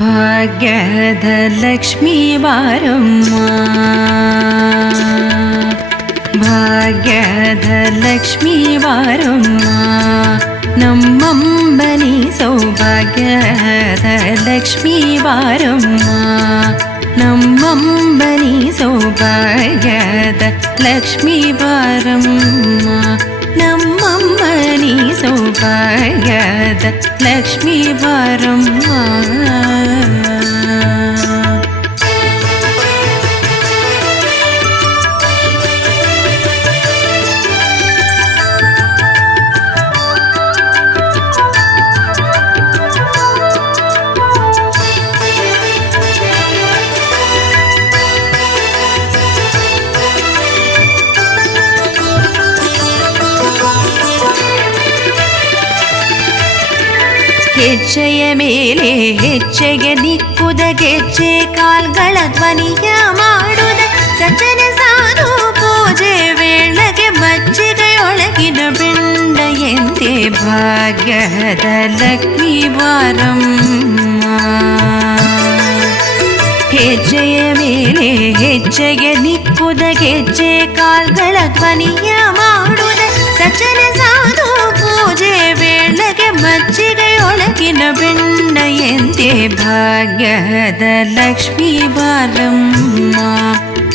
ಭಾಗ್ಯದ ಲಕ್ಷ್ಮೀ ಬಾರಮ್ಮ, ಭಾಗ್ಯದ ಲಕ್ಷ್ಮೀ ಬಾರಮ್ಮ, ನಮ್ಮಂಬನಿ ಸೌಭಾಗ್ಯದ ಲಕ್ಷ್ಮೀ ಬಾರಮ್ಮ, ನಮ್ಮಂಬನಿ ಸೌಭಾಗ್ಯದ ಲಕ್ಷ್ಮೀ ಬಾರಮ್ಮ, ನಮ್ಮಂಬನಿ ಸೌಭಾಗ್ಯದ ಲಕ್ಷ್ಮೀ ಬಾರಮ್ಮ. ಹೆಜ್ಜೆಯ ಮೇಲೆ ಹೆಜ್ಜೆಗೆ ದಿಕ್ಕುದ ಗೆಜ್ಜೆ ಕಾಲ್ಗಳ ಧ್ವನಿಯ ಮಾಡುದ ಸಜ್ಜನ ಸಾಧು ಪೂಜೆ ವೇಳೆಗೆ ಮಜ್ಜಿಗೆಯೊಳಗಿನ ಬೆಂಡ ಎಂದೇ ಭಾಗ್ಯದ ಲಕ್ಷ್ಮೀ ಬಾರಮ್ಮ. ಹೆಜ್ಜೆಯ ಮೇಲೆ ಹೆಜ್ಜೆಗೆ ದಿಕ್ಕುದ ಗೆಜ್ಜೆ ಕಾಲ್ಗಳ ಧ್ವನಿಯ ಮಾಡುದ ಸಜ್ಜನ ಸಾಧು ಪೂಜೆ ವೇಳೆಗೆ ಮಜ್ಜಿಗೆಯೊಳಗಿನ ಬೆಂಡ ಎಂದೇ ಭಾಗ್ಯದ ಲಕ್ಷ್ಮೀ ಬಾರಮ್ಮ,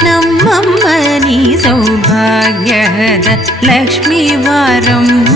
ನಮ್ಮಮ್ಮನಿ ಸೌಭಾಗ್ಯದ ಲಕ್ಷ್ಮೀ ಬಾರಮ್ಮ.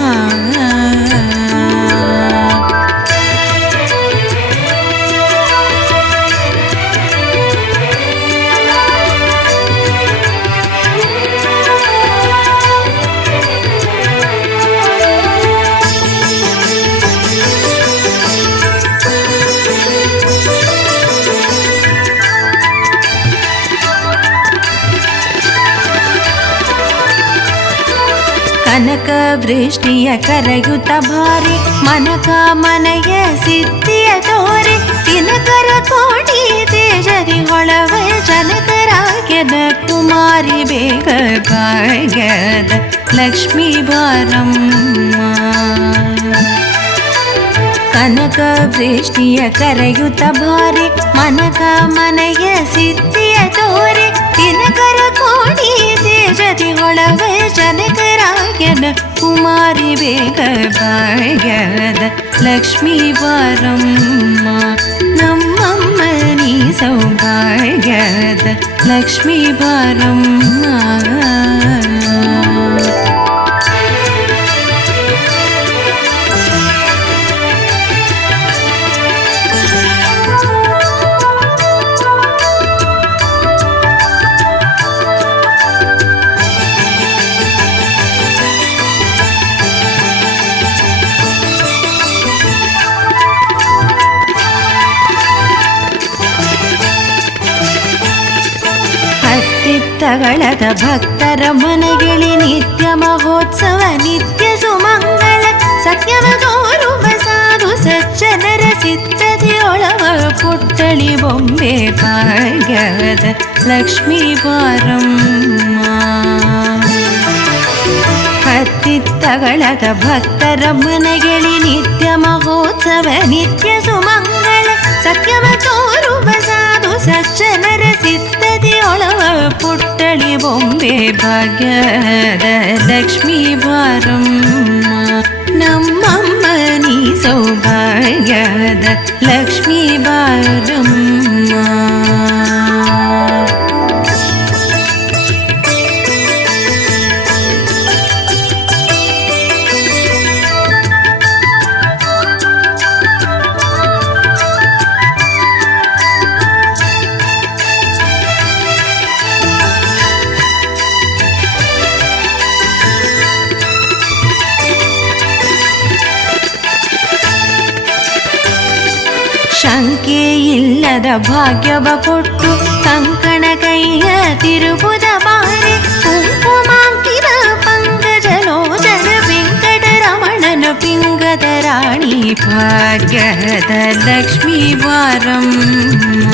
ಕನಕ ವೃಷ್ಟಿಯ ಕರೆಯುತ್ತ ಭಾರಿ ಮನಕ ಮನೆಯ ಸಿದ್ಧಿಯ ತೋರಿ ದಿನಕರ ಕೋಟಿ ತೇಜರಿ ಹೊಳವ ಜನಕರಾಗ್ಯದ ಕುಮಾರಿ ಬೇಗ ಭಾಗ್ಯದ ಲಕ್ಷ್ಮೀ ಬಾರಮ್ಮ. ಕನಕ ವೃಷ್ಟಿಯ ಕರೆಯುತ್ತ ಭಾರಿ ಮನಕ ಮನೆಯ ಸಿದ್ಧಿಯ ತೋರಿ ದಿನಕರ ಕೋಟಿ ತೇಜರಿ ಹೊಳವ ಜನಕರಾಗ್ಯದ ಕುಮಾರಿ ಬೇಗ ಭಾಗ್ಯದ ಲಕ್ಷ್ಮೀ ಬಾರಮ್ಮ, ನಮ್ಮಮ್ಮನಿ ಸೌಭಾಗ್ಯದ ಲಕ್ಷ್ಮೀ ಬಾರಮ್ಮ. ತಗಳದ ಭಕ್ತರ ಮನೆಗಿಳಿ ನಿತ್ಯ ಮಹೋತ್ಸವ ನಿತ್ಯ ಸುಮಂಗಳ ಸತ್ಯವ ತೋರುವ ಸಾಧು ಸಜ್ಜನರ ಸಿದ್ಧತೆಯೊಳವ ಪುಟ್ಟಳಿ ಬೊಂಬೆ ಭಾಗ್ಯದ ಲಕ್ಷ್ಮೀ ಬಾರಮ್ಮ. ಹತ್ತಿತ್ತಗಳದ ಭಕ್ತರ ಮನೆಗಿಳಿ ನಿತ್ಯ ಮಹೋತ್ಸವ ನಿತ್ಯ ಸುಮಂಗಳ ಸತ್ಯವ ತೋರುವ ಸಾಧು ಸಜ್ಜನರ ಸಿದ್ಧತೆಯೊಳವ ಪುಟ್ಟಳಿ ಬೊಂಬೆ ಭಾಗ್ಯದ ಲಕ್ಷ್ಮೀ ಬಾರಮ್ಮ, ನಮ್ಮಮ್ಮನಿ ಸೌಭಾಗ್ಯದ ಲಕ್ಷ್ಮೀ ಬಾರಮ್ಮ. ಶಂಕೆ ಇಲ್ಲದ ಭಾಗ್ಯವ ಕೊಟ್ಟು ಕಂಕಣ ಕೈಯ ತಿರುಬುದ ಬಾರಿ ಕುಂಕುಮಾಂಕಿತ ಪಂಕಜಲೋಚನ ವೆಂಕಟರಮಣನ ಪಿಂಗದ ರಾಣಿ ಭಾಗ್ಯದ ಲಕ್ಷ್ಮೀ ಬಾರಮ್ಮ.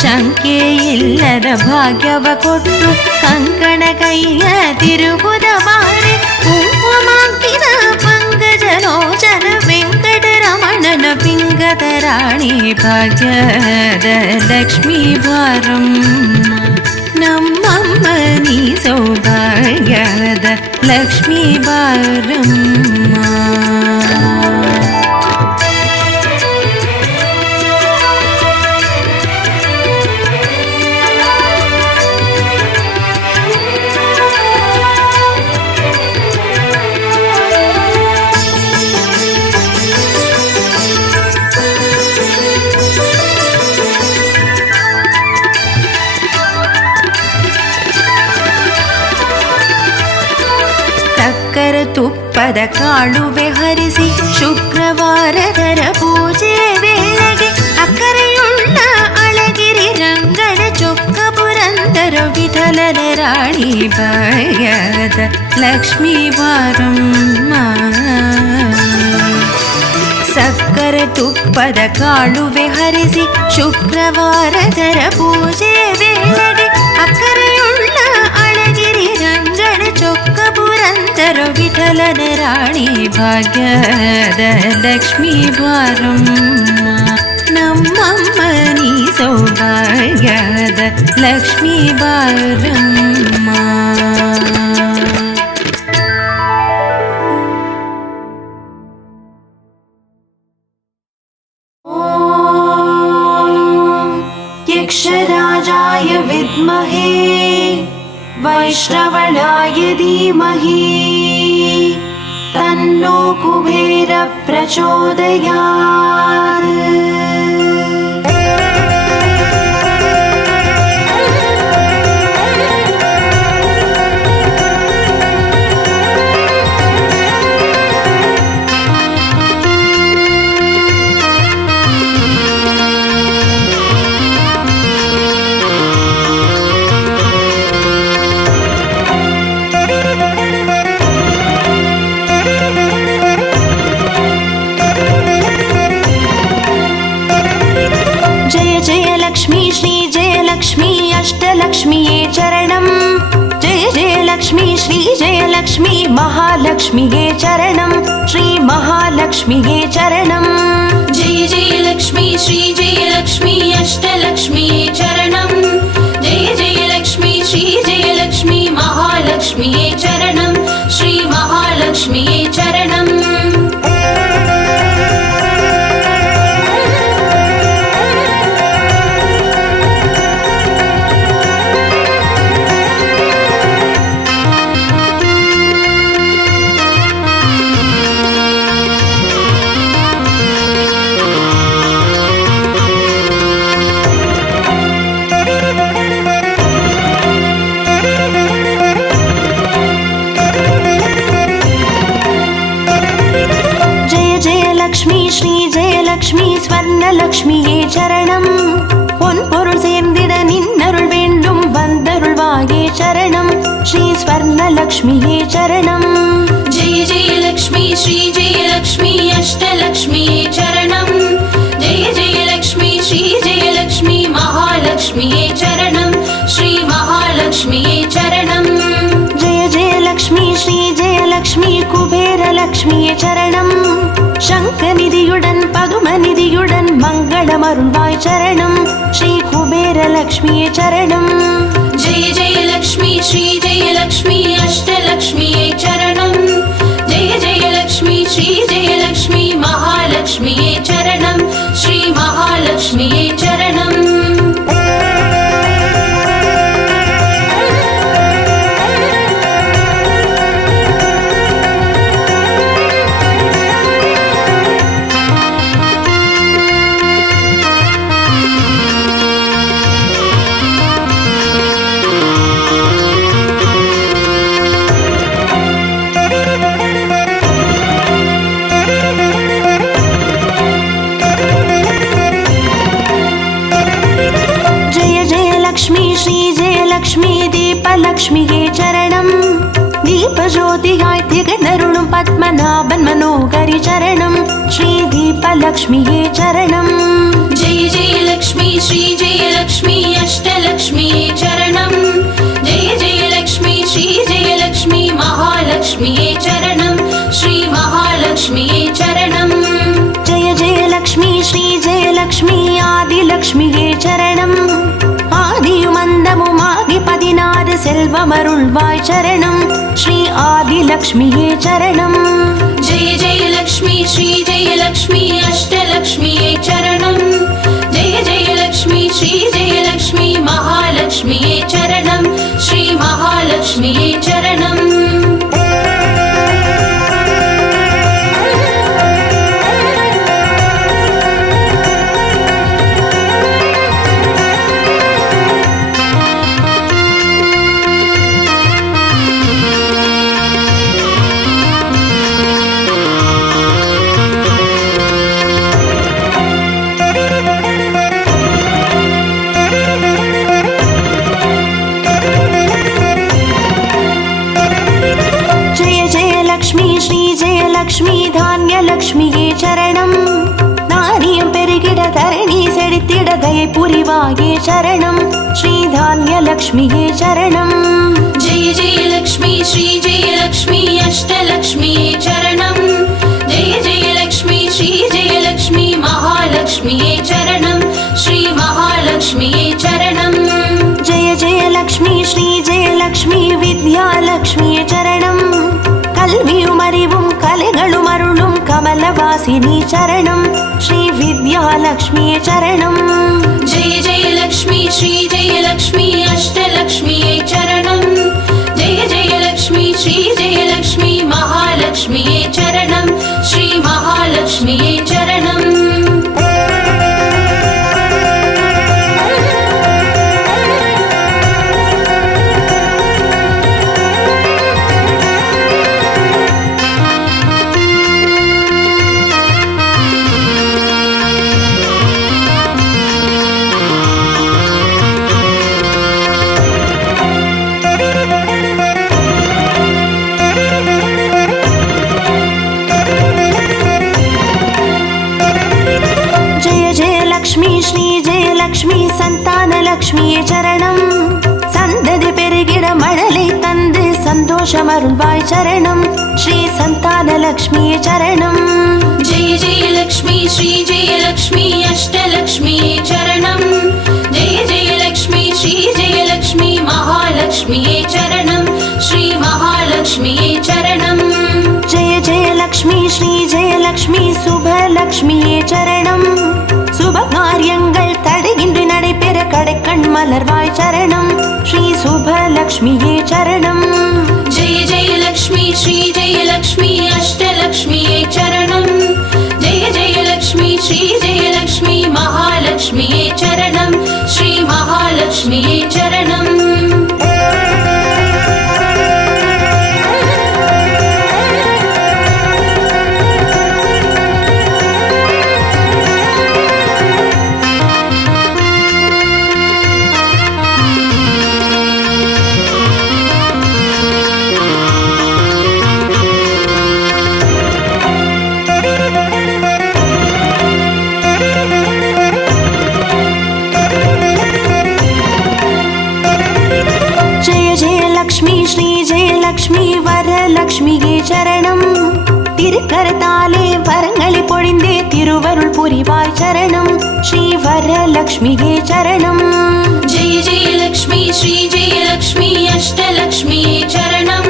ಶಂಕೆ ಇಲ್ಲದ ಭಾಗ್ಯವ ಕೊಟ್ಟು ಕಂಕಣ ಕೈಯ ತಿರುಬುದ ಬಾರಿ ಕುಂಕುಮಾಂಕಿತ ಪಂಕಜಲೋಚನ ವೆಂಕಟರಮಣನ ಪಿಂಗದ ರಾಣಿ ಭಾಗ್ಯದ ಲಕ್ಷ್ಮೀ ಬಾರಮ್ಮ ನಮ್ಮಮ್ಮ ನೀ ಸೌಭಾಗ್ಯದ ಲಕ್ಷ್ಮೀ ಬಾರಮ್ಮ. ತುಪ್ಪದ ಕಾಳುವೆ ಹರಿಸಿ ಶುಕ್ರವಾರದರ ಪೂಜೆ ವೇಳೆಗೆ ಅಕ್ಕರೆಯುಳ್ಳ ಅಳಗಿರಿ ರಂಗನ ಚೊಕ್ಕ ಪುರಂದರ ವಿಠಲನ ರಾಣಿ ಭಾಗ್ಯದ ಲಕ್ಷ್ಮೀ ಬಾರಮ್ಮ. ಸಕ್ಕರೆ ತುಪ್ಪದ ಕಾಳುವೆ ಹರಿಸಿ ಶುಕ್ರವಾರದರ ಪೂಜೆ ವೇಳೆಗೆ ಅಕ್ಕರೆಯುಳ್ಳ ಅಳಗಿರಿ ರಂಗನ ಚೊಕ್ಕ ಪುರಂದರ ವಿಠಲನ ರಾಣಿ ಭಾಗ್ಯದ ಲಕ್ಷ್ಮೀ ಬಾರಮ್ಮ ನಮ್ಮಮ್ಮ ನೀ ಸೌಭಾಗ್ಯದ ಲಕ್ಷ್ಮೀ ಬಾರಮ್ಮ. यक्षराजाय विद्महे वैश्रवणाय धीमहि तन्नो कुबेर प्रचोदयात्. अष्टलक्ष्मीये चरणं जय जय लक्ष्मी श्री जय लक्ष्मी महालक्ष्मीये चरणं श्री महालक्ष्मीये चरणं जय जय लक्ष्मी श्री जय लक्ष्मी अष्टलक्ष्मीये चरणं जय जय लक्ष्मी श्री जय लक्ष्मी महालक्ष्मीये चरणं श्री महालक्ष्मीये चरणं. ஸ்வர்ணலக்ஷ்மியே சரணம் பொன்பொருள் சேர்ந்திட நின்னருள் வேண்டும் வந்தருள்வாயே சரணம் ஸ்ரீ ஸ்வர்ணலக்ஷ்மியே சரணம். जय जय लक्ष्मी श्री जय लक्ष्मी अष्टलक्ष्मीये चरणं जय जय लक्ष्मी श्री जय लक्ष्मी महालक्ष्मीये चरणं श्री महालक्ष्मीये चरणं. जय जय लक्ष्मी श्री जय लक्ष्मी कुबेर लक्ष्मीये चरणं शङ्खनिधियुडन् पदुमनिधियुडन् मङ्गलमरुள்வாய் चरणं श्री कुबेर लक्ष्मीये चरणं. जय जय लक्ष्मी श्री जय लक्ष्मी अष्टलक्ष्मीये चरणं जय जय लक्ष्मी श्री जय लक्ष्मी महालक्ष्मीये चरणं श्री महालक्ष्मीये चरणं. லக்ஷ்மியே சரணம் தீபஜோதியாய் திகழ்ந்தருளும் பத்மநாபன் மனோகரி சரணம் ஸ்ரீ தீபலக்ஷ்மியே சரணம். जय जय लक्ष्मी श्री जय लक्ष्मी अष्टलक्ष्मीये चरणं जय जय लक्ष्मी श्री जय लक्ष्मी महालक्ष्मीये चरणं श्री महालक्ष्मीये चरणं. जय जय लक्ष्मी श्री जय लक्ष्मी லக்ஷ்மியே சரணம். ஆதியும் அந்தமுமாகி 16 செல்வமருள்வாய் சரணம். ஸ்ரீ ஆதிலக்ஷ்மியே சரணம். जय जय लक्ष्मी श्री जय लक्ष्मी अष्टलक्ष्मिये चरणं. जय जय लक्ष्मी श्री जय लक्ष्मी महालक्ष्मिये चरणं. श्री महालक्ष्मिये चरणं. லக்ஷ்மி தானியலக்ஷ்மியே சரணம். நாரியம் பெருகிட தரணி செழித்திட தயை புரிவாயே சரணம். ஸ்ரீ தானியலக்ஷ்மியே சரணம். जय जय लक्ष्मी श्री जय लक्ष्मी अष्टलक्ष्मिये चरणं. जय जय लक्ष्मी श्री जय लक्ष्मी महालक्ष्मिये चरणं. श्री महालक्ष्मिये चरणं. जय जय लक्ष्मी श्री जय लक्ष्मी विद्यालक्ष्मिये चरणம். கல்வியும் அறிவும் கலைகளும் அருளும் கமலவாசினி சரணம். ஸ்ரீ வித்யாலக்ஷ்மியே சரணம். जय जय लक्ष्मी श्री जय लक्ष्मी अष्टलक्ष्मिये चरणं. जय जय लक्ष्मी श्री जय लक्ष्मी महालक्ष्मिये चरणं. श्री महालक्ष्मिये चरणं. ஸ்ரீ ஜெயலக்ஷ்மி சந்தானலக்ஷ்மியே சரணம். சந்ததி பெருகிட மழலை தந்து சந்தோஷம் அருள்வாய் சரணம். ஸ்ரீ சந்தானலக்ஷ்மியே சரணம். जय जय लक्ष्मी श्री जय लक्ष्मी अष्टलक्ष्मिये चरणं. जय जय लक्ष्मी श्री जय लक्ष्मी महालक्ष्मिये चरणं. श्री महालक्ष्मिये चरणं. जय जय लक्ष्मी श्री जय लक्ष्मी சுபலக்ஷ்மியே சரணம். சுப காரியங்கள் தடையின்றி நடைபெற கடைக்கண் மலர்வாய் சரணம். ஸ்ரீ சுபலக்ஷ்மியே சரணம். जय जय लक्ष्मी श्री जय लक्ष्मी अष्टलक्ष्मिये चरणं. जय जय लक्ष्मी श्री जय लक्ष्मी महालक्ष्मिये चरणं. श्री महालक्ष्मिये चरणं. ஸ்ரீ ஜெயலக்ஷ்மி வரலக்ஷ்மியே சரணம். திருக்கரத்தாலே வரங்களை பொழிந்தே திருவருள் புரிவாய் சரணம். ஸ்ரீ வரலக்ஷ்மியே சரணம். जय जय लक्ष्मी श्री जय लक्ष्मी अष्टलक्ष्मिये चरणं.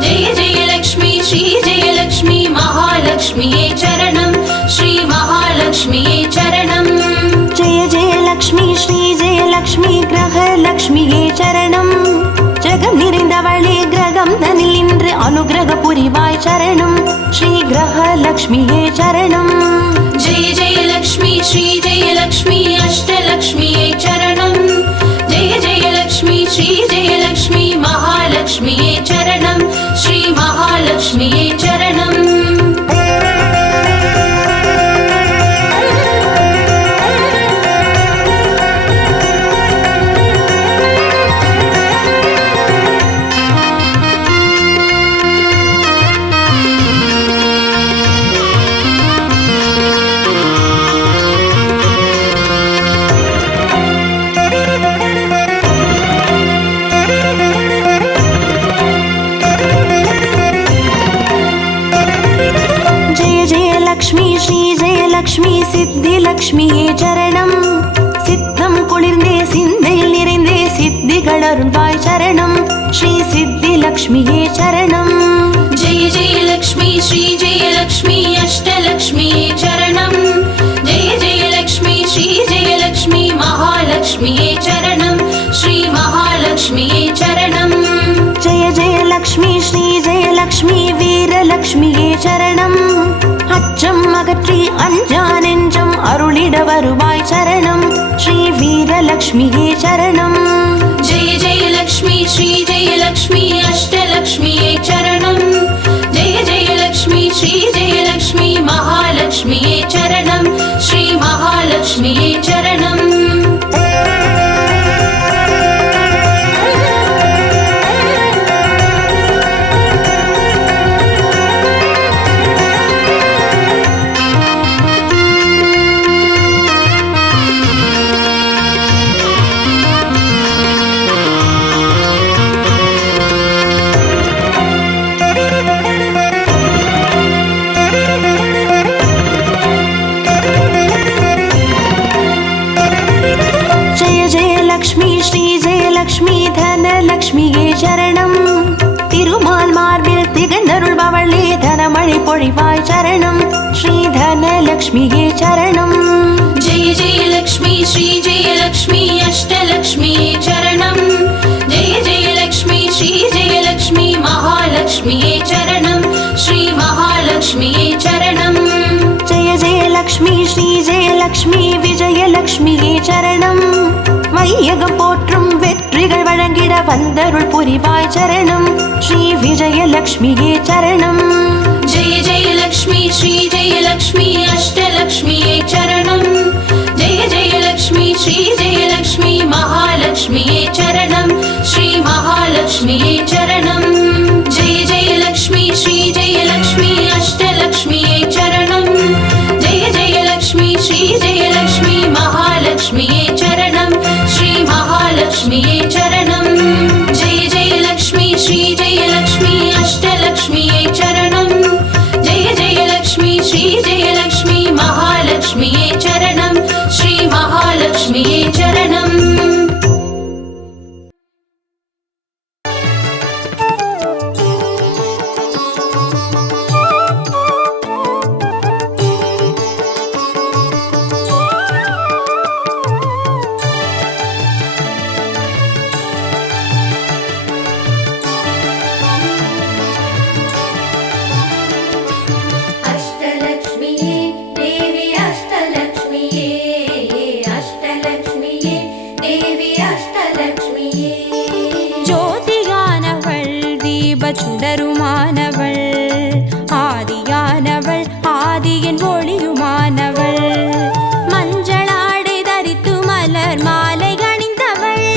जय जय लक्ष्मी श्री जय लक्ष्मी महालक्ष्मिये चरणं. श्री महालक्ष्मिये चरणं. जय जय लक्ष्मी श्री जय लक्ष्मी கிரகலக்ஷ்மியே சரணம். ஜெகம் நிறைந்தவளே கிரகம் தனில் நின்று அனுகிரக புரிவாய் சரணம். ஸ்ரீ கிரகலக்ஷ்மியே சரணம். जय जय लक्ष्मी श्री जय लक्ष्मी अष्टलक्ष्मिये चरणं. जय जय लक्ष्मी श्री जय लक्ष्मी महालक्ष्मिये चरणं. श्री महालक्ष्मिये चरणं. லக்ஷ்மி ஸ்ரீ ஜெயலக்ஷ்மி சித்திலக்ஷ்மியே சரணம். குளிர்ந்தே சிந்தையில் நிறைந்தே சித்திகள் அருள்வாய் சரணம் ஸ்ரீ சித்தி லக்ஷ்மியே சரணம். जय जय लक्ष्मी श्री जय लक्ष्मी अष्टलक्ष्मी चरणं जय जय लक्ष्मी श्री जय लक्ष्मी महालक्ष्मी चरणं श्री महालक्ष्मी चरणं. जय जय लक्ष्मी श्री जय लक्ष्मी வீரலக்ஷ்மியே சரணம். அச்சம் அகற்றி அஞ்சா நெஞ்சம் அருளிட வருவாய் சரணம் ஸ்ரீ வீரலக்ஷ்மியே சரணம். जय जय लक्ष्मी श्री जय लक्ष्मी अष्टलक्ष्मी चरणं जय जय लक्ष्मी श्री जय लक्ष्मी महालक्ष्मी चरणं श्री महालक्ष्मी चरणं. லக்ஷ்மி ஸ்ரீ ஜெயலக்ஷ்மி தனலக்ஷ்மியே சரணம். திருமால் மார்பில் திகழ்ந்தருள்பவளே தனமழை பொழிவாய் சரணம் ஸ்ரீ தனலக்ஷ்மியே சரணம். जय जय लक्ष्मी श्री जय लक्ष्मी अष्टलक्ष्मी चरणं जय जय लक्ष्मी श्री जय लक्ष्मी महालक्ष्मी चरणं श्री महालक्ष्मी चरणं. जय जय लक्ष्मी श्री जयलक्ष्मी விஜயலக்ஷ்மியே சரணம். வையகம் போற்றும் வெற்றிகள் வழங்கிட வந்தருள் புரிவாய் சரணம் ஸ்ரீ விஜயலக்ஷ்மியே சரணம். जय जय लक्ष्मी श्री जय लक्ष्मी अष्टलक्ष्मी चरणं जय जय लक्ष्मी श्री जय लक्ष्मी महालक्ष्मी चरणं श्री महालक्ष्मी चरणं. जय जय लक्ष्मी श्री जय लक्ष्मी अष्टलक्ष्मी चरणं जय जय लक्ष्मी श्री जय लक्ष्मी महालक्ष्मी चरणं श्री महालक्ष्मी चरणं. जय जय लक्ष्मी श्री जय लक्ष्मी अष्टलक्ष्मी चरणं जय जय लक्ष्मी श्री जय लक्ष्मी महालक्ष्मी चरणं श्री महालक्ष्मी चरणं. சுடருமானவள் ஆதியானவள் ஆதியின் ஒளியுமானவள் மஞ்சளாடை தரித்து மலர் மாலை அணிந்தவள்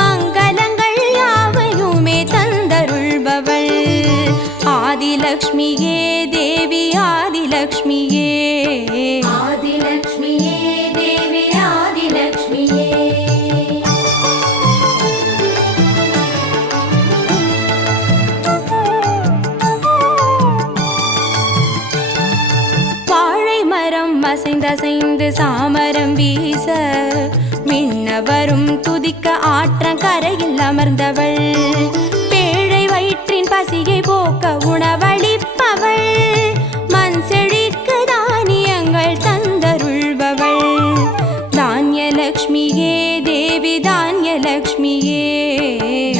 மங்களங்கள் யாவையுமே தந்தருள்பவள் ஆதிலக்ஷ்மியே தேவி ஆதிலக்ஷ்மியே ஆதிலக்ஷ்மியே தேவி ஆதிலக்ஷ்மியே. அசைந்து சாமரம் வீச விண்ணவரும் துதிக்க ஆற்றங்கரையில் அமர்ந்தவள் பேழை வயிற்றின் பசியை போக்க உணவளிப்பவள் மண் செழிக்க தானியங்கள் தந்தருள்பவள் தானியலக்ஷ்மியே தேவி தானியலக்ஷ்மியே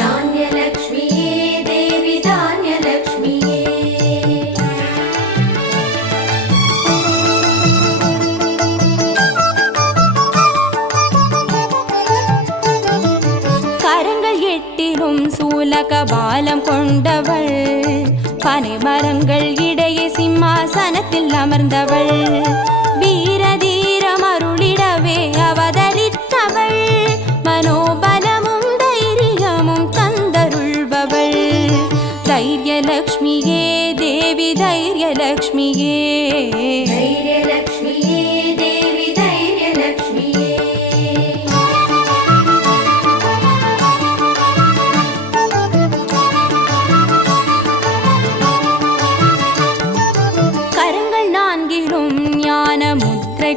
தானியலக்ஷ்மியே தேவி தானியலக்ஷ்மியே. சூலகபாலம் கொண்டவள் பனை மரங்கள் இடையே சிம்மாசனத்தில் அமர்ந்தவள் வீரதீரம் அருளிடவே அவதரித்தவள் மனோபலமும் தைரியமும் தந்தருள்பவள் தைரியலக்ஷ்மியே தேவி தைரியலக்ஷ்மியே தைரியலக்ஷ்மியே தேவி தைரியலக்ஷ்மியே.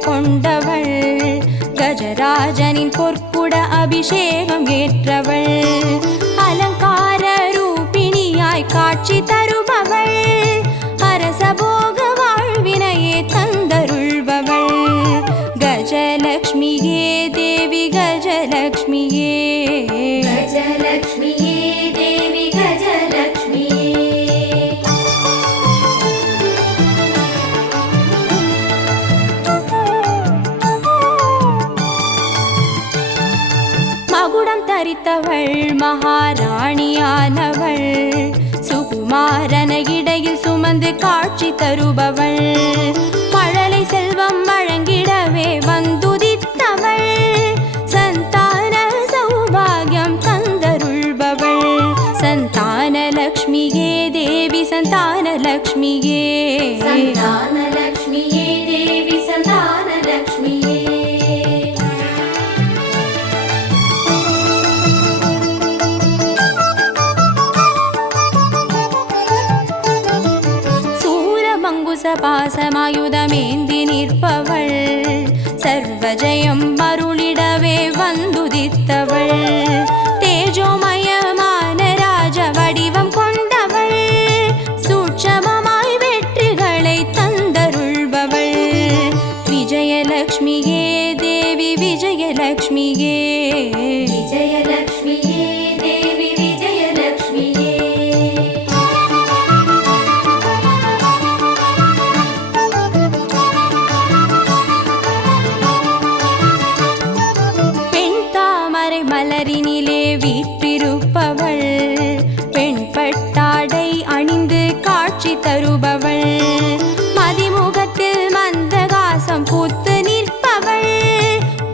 கொண்டவள் கஜ கஜராஜனின் பொற்குட அபிஷேகம் ஏற்றவள் அலங்கார ரூபிணியாய் காட்சி தருபவள் அரசபோக வாழ்வினையே தந்தருள்பவள் கஜலக்ஷ்மியே தேவி கஜலக்ஷ்மியே கஜலக்ஷ்மியே தேவி கஜலக்ஷ்மியே மகுடம் தரித்தவள் மகாராணியானவள் சுகுமாரன இடையில் சுமந்து காட்சி தருபவள் மழலை செல்வம் வழங்கிடவே வந்துதித்தவள் சந்தான சௌபாகியம் தந்தருள்பவள் சந்தான லக்ஷ்மியே தேவி சந்தான லக்ஷ்மியே சந்தான லக்ஷ்மியே தேவி சந்தான லக்ஷ்மியே பாசமாயுதமேந்தி நிற்பவள் சர்வஜயம் மருளிடவே வந்துதித்தவள் தேஜோமயமான ராஜ வடிவம் கொண்டவள் சூட்சமமாய் வெற்றிகளை தந்தருள்பவள் விஜயலக்ஷ்மியே தேவி விஜயலக்ஷ்மியே விஜயலக்ஷ்மியே தேவி விஜயலக்ஷ்மியே மலரினிலே வீற்றிருப்பவள் பெண்பட்டாடை அணிந்து காட்சி தருபவள் மதிமுகத்தில் மந்தகாசம் பூத்து நிற்பவள்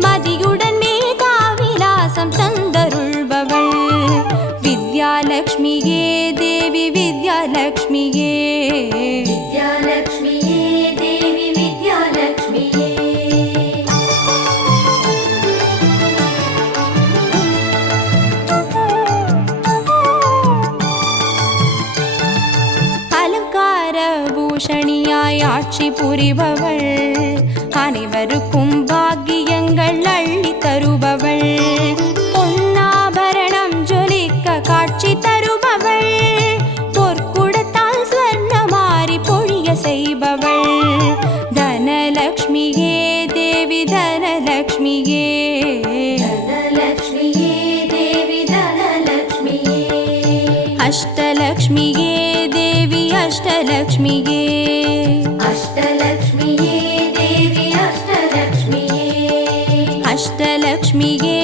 மதியுடன் மேகாவிலாசம் தந்தருள்பவள் வித்யாலக்ஷ்மியே தேவி வித்யாலக்ஷ்மியே வித்யாலக்ஷ்மியே தேவி வித்யாலக்ஷ்மியே பூஷணியாய் ஆட்சி புரிபவள் அனைவருக்கும் பாக்கியங்கள் அள்ளி தருபவள் பொன்னாபரணம் ஜொலிக்க காட்சி தருபவள் பொற்குடத்தால் ஸ்வர்ணமாரி பொழிய செய்பவள் தனலக்ஷ்மியே தேவி தனலக்ஷ்மியே தனலக்ஷ்மியே தேவி தனலக்ஷ்மியே அஷ்டலக்ஷ்மியே தேவி அஷ்டலக்ஷ்மியே அஷ்டலக்ஷ்மியே தேவி அஷ்டலக்ஷ்மியே அஷ்டலக்ஷ்மியே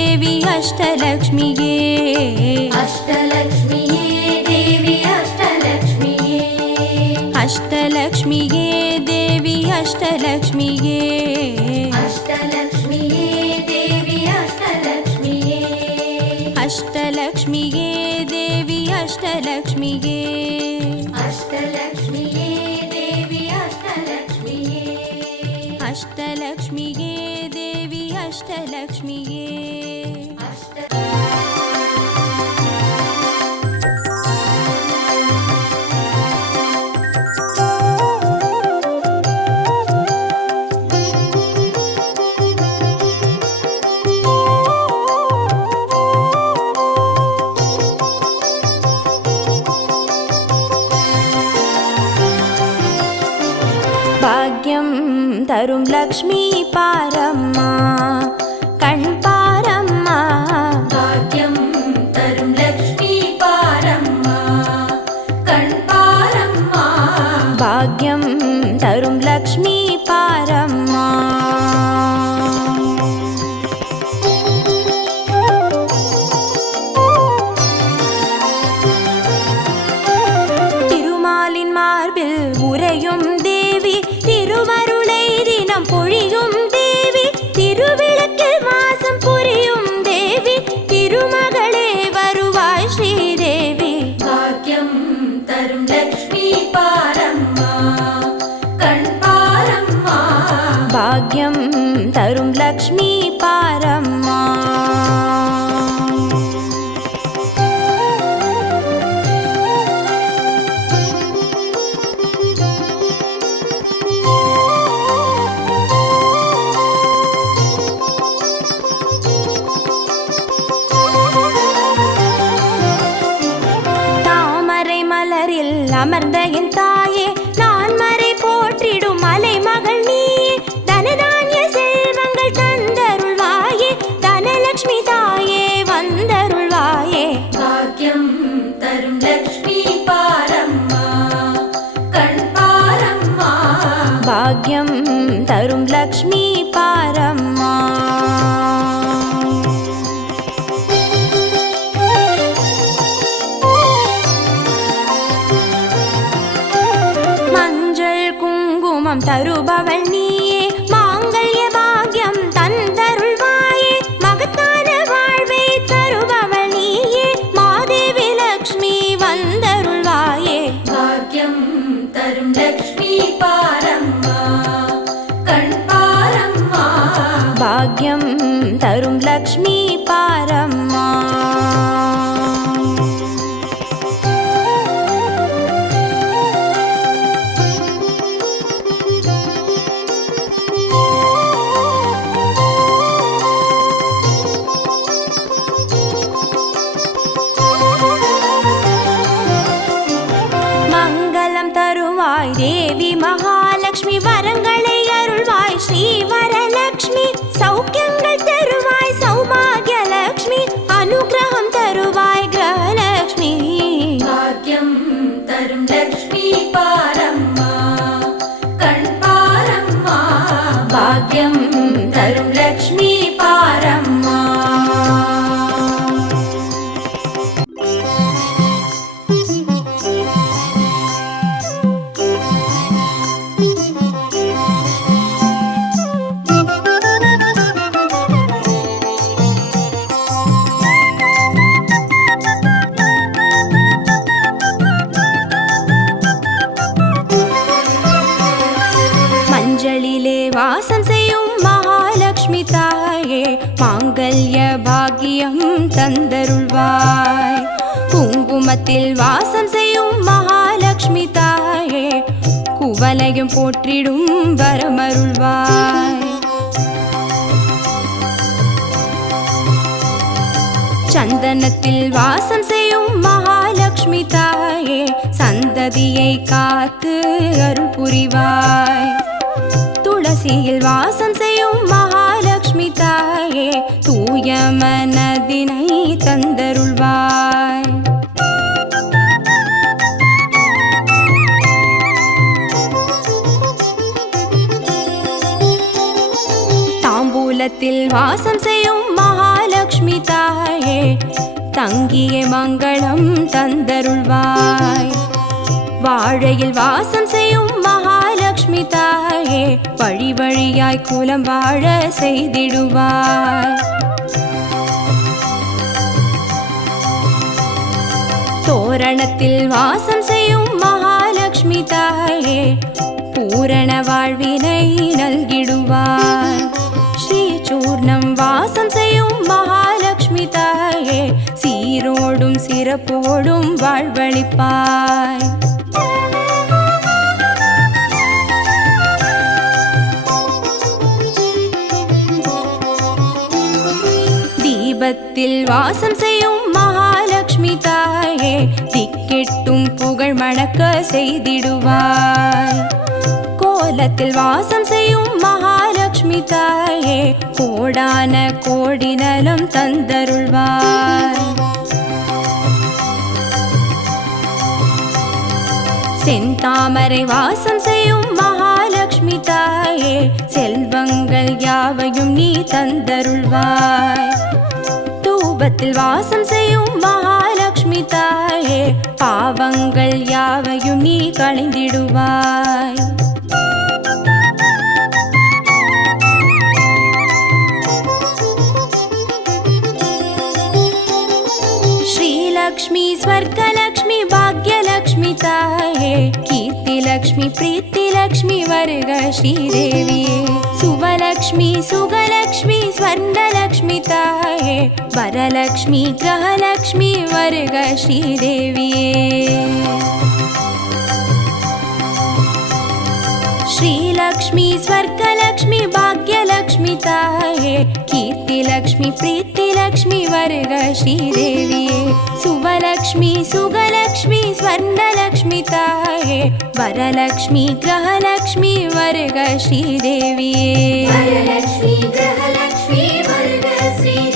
தேவி அஷ்டலக்ஷ்மியே அஷ்டலக்ஷ்மியே தேவி அஷ்டலக்ஷ்மியே அஷ்டலக்ஷ்மியே தேவி அஷ்டலக்ஷ்மியே அஷ்டலக்ஷ்மியே தேவி அஷ்டலக்ஷ்மியே அஷ்டலக்ஷ்மியே தேவி அஷ்டலக்ஷ்மியே அஷ்டலக்ஷ்மியே தேவி அஷ்டலக்ஷ்மியே அஷ்டலக்ஷ்மியே தேவி அஷ்டலக்ஷ்மியே பாக்யம் தரும் லக்ஷ்மி பாரம்மா கண் பாரம்மா பாக்யம் தரும் லக்ஷ்மி பாரம்மா கண் பாரம்மா பாக்யம் தரும் லக்ஷ்மி பாரம்மா திருமாலின் மார்பில் உறையும் தேவி திருவருளை தினம் பொழியும் தேவி திருவிளக்கில் மாசம் புரியும் தேவி திருமகளே வருவாய் ஸ்ரீதேவி பாக்யம் தரும் லக்ஷ்மி பாரம்மா கண் பாரம்மா பாக்யம் தரும் லக்ஷ்மி பாரம்மா என் தாயே நான் மறை போற்றிடும் மலை மகள் நீயே தனதானிய செல்வங்கள் தந்தருள்வாயே தனலட்சுமி தாயே வந்தருள்வாயே பாக்கியம் தரும் லக்ஷ்மி பாரம்மா கண் பாரம்மா பாக்யம் தரும் லக்ஷ்மி பாரம்மா மஞ்சள் குங்குமம் தருபவள் நீயே மாங்கல்ய பாக்யம் தந்தருள்வாயே மகத்தான வாழ்வை தருபவள் நீயே மாதேவி லக்ஷ்மி வந்தருள்வாயே பாக்கியம் தரும் லக்ஷ்மி பாரம்மா கண் பாரம்மா பாக்யம் தரும் லக்ஷ்மி பாரம்மா மங்களம் தருவாய் தேவி மகாலட்சுமி வரங்களை அருள்வாய் ஸ்ரீ வரலட்சுமி சௌக்கியங்கள் தருவாய் சௌபாகிய லட்சுமி அனுகிரகம் தருவாய் கிரகலட்சுமி பாக்கியம் தரும் லக்ஷ்மி பாரம்மா கண் பாரம்மா பாக்யம் தரும் லக்ஷ்மி பாரம்மா மஞ்சளிலே வாசம் செய்யும் மகாலட்சுமி தாயே மாங்கல்ய பாக்கியம் தந்தருள்வாய் குங்குமத்தில் வாசம் செய்யும் மகாலட்சுமி தாயே குவலையும் போற்றிடும் வரமருள்வாய் சந்தனத்தில் வாசம் செய்யும் மகாலட்சுமி தாயே சந்ததியை காத்து அருள் புரிவாய் துளசியில் வாசம் செய்யும் மகாலட்சுமி தாயே தூய மனதினை தந்தருள்வாய் தாம்பூலத்தில் வாசம் செய்யும் மகாலட்சுமி தாயே தங்கிய மங்களம் தந்தருள்வாய் வாழையில் வாசம் செய்யும் மகாலட்சுமி தாயே வழி வழியாய் குலம் வாழ செய்திடுவாய் தோரணத்தில் வாசம் செய்யும் மகாலட்சுமி தாயே பூரண வாழ்வினை நல்கிடுவாய் ஸ்ரீ சூர்ணம் வாசம் செய்யும் மகாலட்சுமி தாயே சீரோடும் சிறப்போடும் வாழ்வளிப்பாய் தீபத்தில் வாசம் செய்யும் மகாலட்சுமி தாயே திக்கெட்டும் புகழ் மணக்க செய்திடுவாய் கோலத்தில் வாசம் செய்யும் மகாலட்சுமி தாயே கோடான கோடி நலம் தந்தருள்வாய் செந்தாமரை வாசம் செய்யும் மகாலட்சுமி தாயே செல்வங்கள் யாவையும் நீ தந்தருள்வாய் தூபத்தில் வாசம் செய்யும் மகாலட்சுமி தாயே பாவங்கள் யாவையும் நீ களைந்திடுவாய் श्रीलक्ष्मी स्वर्गलक्ष्मी भाग्यलक्ष्मी ताये कीर्तिलक्ष्मी प्रीतिलक्ष्मी वर्ग श्रीदेविये सुवलक्ष्मी सुगलक्ष्मी स्वर्णलक्ष्मी ताये वरलक्ष्मी ग्रहलक्ष्मी वर्ग श्रीदेविये श्रीलक्ष्मी स्वर्गलक्ष्मी भाग्यलक्ष्मी ताये कीर्तिलक्ष्मी प्रीतिलक्ष्मी वर्ग श्रीदेविये सुवलक्ष्मी सुगलक्ष्मी स्वर्णलक्ष्मी ताये वरलक्ष्मी गृहलक्ष्मी वर्ग श्रीदेविये वरलक्ष्मी गृहलक्ष्मी वर्ग श्री